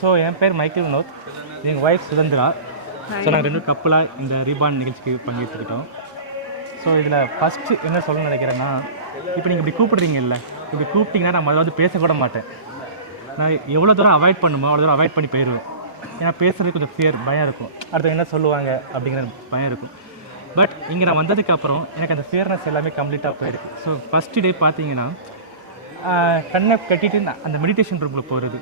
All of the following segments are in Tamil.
ஸோ என் பேர் மைக்கேல் வினோத், எங்கள் ஒய்ஃப் சுதந்திரா. ஸோ நாங்கள் ரெண்டு கப்பலாக இந்த ரீபான் நிகழ்ச்சிக்கு பங்கேற்றுக்கிட்டோம். ஸோ இதில் ஃபஸ்ட்டு என்ன சொல்ல நினைக்கிறேன்னா, இப்போ நீங்கள் இப்படி கூப்பிடுறீங்கல்ல, இப்படி கூப்பிட்டிங்கன்னா நான் முதல்ல பேசக்கூட மாட்டேன். நான் எவ்வளோ தூரம் அவாய்ட் பண்ணுமோ அவ்வளோ தூரம் அவாய்ட் பண்ணி போயிடுவேன். ஏன்னா பேசுகிறதுக்கு கொஞ்சம் ஃபியர், பயம் இருக்கும். அடுத்து என்ன சொல்லுவாங்க அப்படிங்கிற பயம் இருக்கும். பட் இங்கே நான் வந்ததுக்கப்புறம் எனக்கு அந்த ஃபியர்னஸ் எல்லாமே கம்ப்ளீட்டாக போயிருக்கு. ஸோ ஃபஸ்ட்டு டே பார்த்தீங்கன்னா கண்ணை கட்டிட்டு அந்த மெடிடேஷன் ரூமில் போகிறது.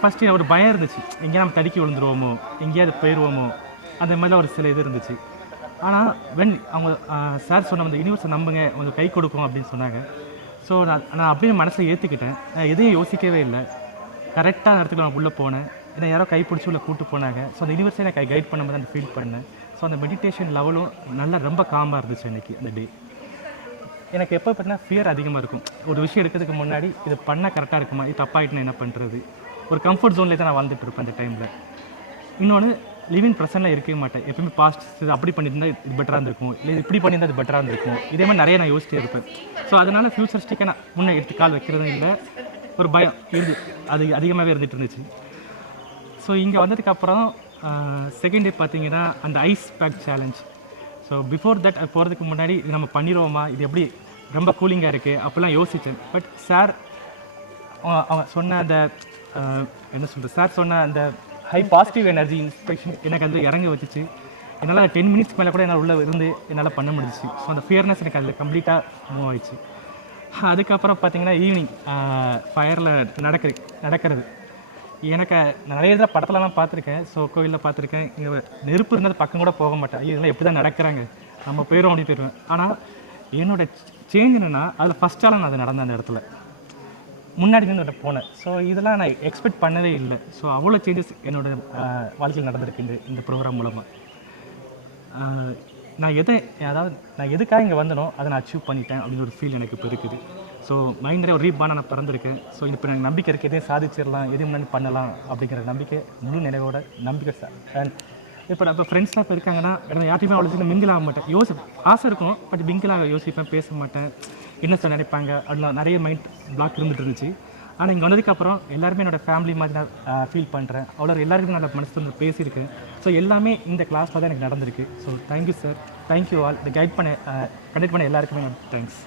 ஃபஸ்ட்டு ஒரு பயம் இருந்துச்சு, எங்கேயா நம்ம தடுக்கி விழுந்துருவோமோ, எங்கேயாவது போயிடுவோமோ, அந்த மாதிரிலாம் ஒரு சில இது இருந்துச்சு. ஆனால் அவங்க சார் சொன்ன அந்த யூனிவர்ஸை நம்புங்க, கொஞ்சம் கை கொடுக்கும் அப்படின்னு சொன்னாங்க. ஸோ நான் அப்படியே மனசில் ஏற்றுக்கிட்டேன். எதையும் யோசிக்கவே இல்லை. கரெக்டாக நேரத்துக்கு நான் உள்ளே போனேன். என்னை யாரோ கை பிடிச்சி உள்ள கூப்பிட்டு போனாங்க. ஸோ அந்த யூனிவர்ஸை எனக்கு கைட் பண்ணும்போது அந்த ஃபீல் பண்ணேன். ஸோ அந்த மெடிடேஷன் லெவலும் நல்லா ரொம்ப காமாக இருந்துச்சு இன்றைக்கி அந்த டே. எனக்கு எப்போ பார்த்தீங்கன்னா ஃபியர் அதிகமாக இருக்கும். ஒரு விஷயம் எடுக்கிறதுக்கு முன்னாடி இது பண்ணால் கரெக்டாக இருக்குமா, இது தப்பாகிட்டுனா என்ன பண்ணுறது, ஒரு கம்ஃபர்ட் ஜோன்லேயே தான் நான் வாழ்ந்துட்டு இருப்பேன் அந்த டைமில். இன்னொன்று, லிவிங் ப்ரெசென்ட்டில் இருக்கவே மாட்டேன். எப்பவுமே பாஸ்ட் இது அப்படி பண்ணியிருந்தால் இது பெட்டராக இருந்திருக்கும், இல்லை இப்படி பண்ணியிருந்தால் இது பெட்டராக இருந்திருக்கும், இதே மாதிரி நிறைய நான் யோசிச்சுட்டே இருப்பேன். ஸோ அதனால் ஃப்யூச்சரிஸ்டிக்காக நான் முன்னே எடுத்து கால் வைக்கிறதும் இல்லை, ஒரு பயம் இருந்து அது அதிகமாகவே இருந்துகிட்டு இருந்துச்சு. ஸோ இங்கே வந்ததுக்கப்புறம் செகண்ட் டே பார்த்தீங்கன்னா அந்த ice pack challenge. So before that போகிறதுக்கு முன்னாடி இது நம்ம பண்ணிடுவோமா, இது எப்படி ரொம்ப கூலிங்காக இருக்குது அப்படிலாம் யோசித்தேன். பட் சார் அவங்க சொன்ன அந்த என்ன சொல்கிறது, சார் சொன்ன அந்த ஹை பாசிட்டிவ் எனர்ஜி இன்ஸ்பிரேஷன் எனக்கு வந்து இறங்க வச்சுச்சு. என்னால் 10 மினிட்ஸ் மேலே கூட என்னால் உள்ளே இருந்து என்னால் பண்ண முடிஞ்சிச்சு. ஸோ அந்த ஃபியர்னஸ் எனக்கு அதில் கம்ப்ளீட்டாக மூவ் ஆகிடுச்சு. அதுக்கப்புறம் பார்த்தீங்கன்னா ஈவினிங் ஃபயரில் நடக்கிறது எனக்கு நிறைய இதில் படத்துலலாம் பார்த்துருக்கேன். ஸோ கோவிலில் பார்த்துருக்கேன். இங்கே நெருப்பு இருந்தது பக்கம் கூட போக மாட்டேன். இதெல்லாம் எப்படி தான் நடக்கிறாங்க, நம்ம போயிடும் அப்படின்னு போயிடுவேன். ஆனால் என்னோட சேஞ்ச் என்னென்னா, அதில் ஃபஸ்ட்டால் நான் அது நடந்தேன் அந்த இடத்துல முன்னாடி நின்று போனேன். ஸோ இதெல்லாம் நான் எக்ஸ்பெக்ட் பண்ணவே இல்லை. ஸோ அவ்வளோ சேஞ்சஸ் என்னோடய வாழ்க்கையில் நடந்திருக்கு இந்த ப்ரோக்ராம் மூலமாக. நான் எதுக்காக இங்கே வந்தனோ அதை நான் அச்சீவ் பண்ணிட்டேன் அப்படின்னு ஒரு ஃபீல் எனக்கு இப்போ இருக்குது. ஸோ மைண்டில் ஒரு ரீபானாக நான் பிறந்திருக்கேன். ஸோ இப்போ எனக்கு நம்பிக்கை இருக்குது, எதையும் சாதிச்சிடலாம், எதையும் முன்னாடி பண்ணலாம் அப்படிங்கிற நம்பிக்கை, முழு நினைவோட நம்பிக்கை சார். அண்ட் இப்போ ஃப்ரெண்ட்ஸ்லாம் இப்போ இருக்காங்கன்னா யார்ட்டையுமே அவ்வளோ மிங்கிள் ஆக மாட்டேன். ஆசை இருக்கும், பட் மிங்கிளாக யோசிப்பேன், பேச மாட்டேன், என்ன சார் நினைப்பாங்க அப்படிலாம் நிறைய மைண்ட் பிளாக் இருந்துகிட்டு இருந்துச்சு. ஆனால் இங்கே வந்ததுக்கப்புறம் எல்லாருமே என்னோடய ஃபேமிலி மாதிரி நான் ஃபீல் பண்ணுறேன். அவ்வளோ எல்லாருக்கும் நான் மனசு வந்து பேசியிருக்கேன். ஸோ எல்லாமே இந்த கிளாஸில் தான் எனக்கு நடந்திருக்கு. So thank you sir, thank you all. இதை கண்டக்ட் பண்ண எல்லாருக்குமே தேங்க்ஸ்.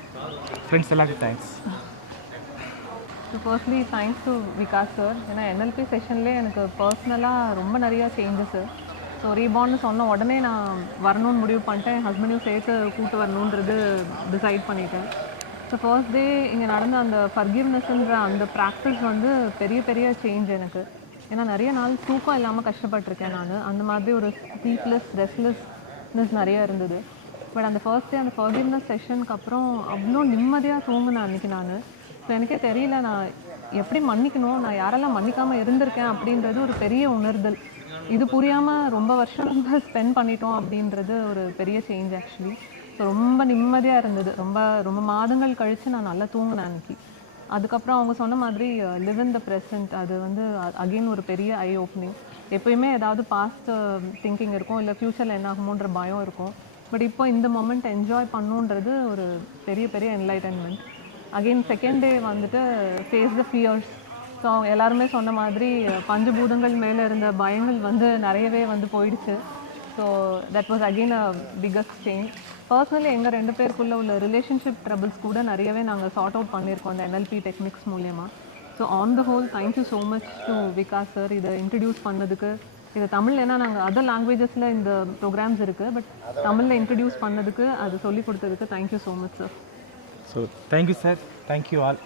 ஃப்ரெண்ட்ஸ் எல்லாருக்கும் thanks. So firstly thanks to Vikas sir. ஏன்னா என்எல்பி செஷன்லேயே எனக்கு பர்சனலாக ரொம்ப நிறையா சேஞ்சஸ்ஸு. ஸோ ரீபான்னு சொன்ன உடனே நான் வரணும்னு முடிவு பண்ணிட்டேன். என் ஹஸ்பண்டையும் சேர்த்து கூப்பிட்டு வரணுன்றது டிசைட் பண்ணிட்டேன். ஸோ ஃபர்ஸ்ட் டே இங்கே நடந்த அந்த ஃபர்கிவ்னஸ்ன்ற அந்த ப்ராக்டிஸ் வந்து பெரிய பெரிய சேஞ்ச் எனக்கு. ஏன்னா நிறைய நாள் தூக்கம் இல்லாமல் கஷ்டப்பட்டிருக்கேன் நான். அந்த மாதிரி ஒரு ஸ்லீப்லெஸ், ரெஸ்ட்லெஸ்னஸ் நிறைய இருந்தது. பட் அந்த ஃபர்ஸ்ட் டே அந்த ஃபர்கிவ்னஸ் செஷனுக்கு அப்புறம் அவ்வளோ நிம்மதியாக தூங்கினேன் அன்றைக்கி நான். ஸோ எனக்கே தெரியல நான் எப்படி மன்னிக்கணும், நான் யாரெல்லாம் மன்னிக்காமல் இருந்திருக்கேன் அப்படின்றது ஒரு பெரிய உணர்தல். இது புரியாமல் ரொம்ப வருஷம் ஸ்பெண்ட் பண்ணிட்டோம் அப்படின்றது ஒரு பெரிய சேஞ்ச் ஆக்சுவலி. ஸோ ரொம்ப நிம்மதியாக இருந்தது. ரொம்ப மாதங்கள் கழித்து நான் நல்லா தூங்கினேன் அன்றைக்கி. அதுக்கப்புறம் அவங்க சொன்ன மாதிரி லிவ் இன் த ப்ரெசன்ட், அது வந்து அகெயின் ஒரு பெரிய ஐ ஓப்பனிங். எப்போயுமே ஏதாவது பாஸ்ட் திங்கிங் இருக்கும், இல்லை ஃப்யூச்சரில் என்ன ஆகுமோன்ற பயம் இருக்கும். பட் இப்போ இந்த மொமெண்ட் என்ஜாய் பண்ணுன்றது ஒரு பெரிய பெரிய என்லைட்டன்மெண்ட். அகெயின் செகண்ட் டே வந்துட்டு ஃபேஸ் த ஃபியர்ஸ். ஸோ எல்லாருமே சொன்ன மாதிரி பஞ்சபூதங்கள் மேலே இருந்த பயங்கள் வந்து நிறையவே வந்து போயிடுச்சு. So that was again a biggest change. Personally எங்கள் 2 பேருக்குள்ளே உள்ள ரிலேஷன்ஷிப் ட்ரபிள்ஸ் கூட நிறையவே நாங்கள் சார்ட் அவுட் பண்ணியிருக்கோம் அந்த என்எல்பி டெக்னிக்ஸ் மூலயமா. So on the whole thank you so much to Vikas sir இதை இன்ட்ரடியூஸ் பண்ணதுக்கு. இது தமிழ், ஏன்னா நாங்கள் அதர் லாங்குவேஜஸில் இந்த ப்ரோக்ராம்ஸ் இருக்குது, பட் தமிழில் இன்ட்ரடியூஸ் பண்ணதுக்கு, அது சொல்லிக் கொடுத்ததுக்கு thank you so much sir. So thank you sir, thank you all.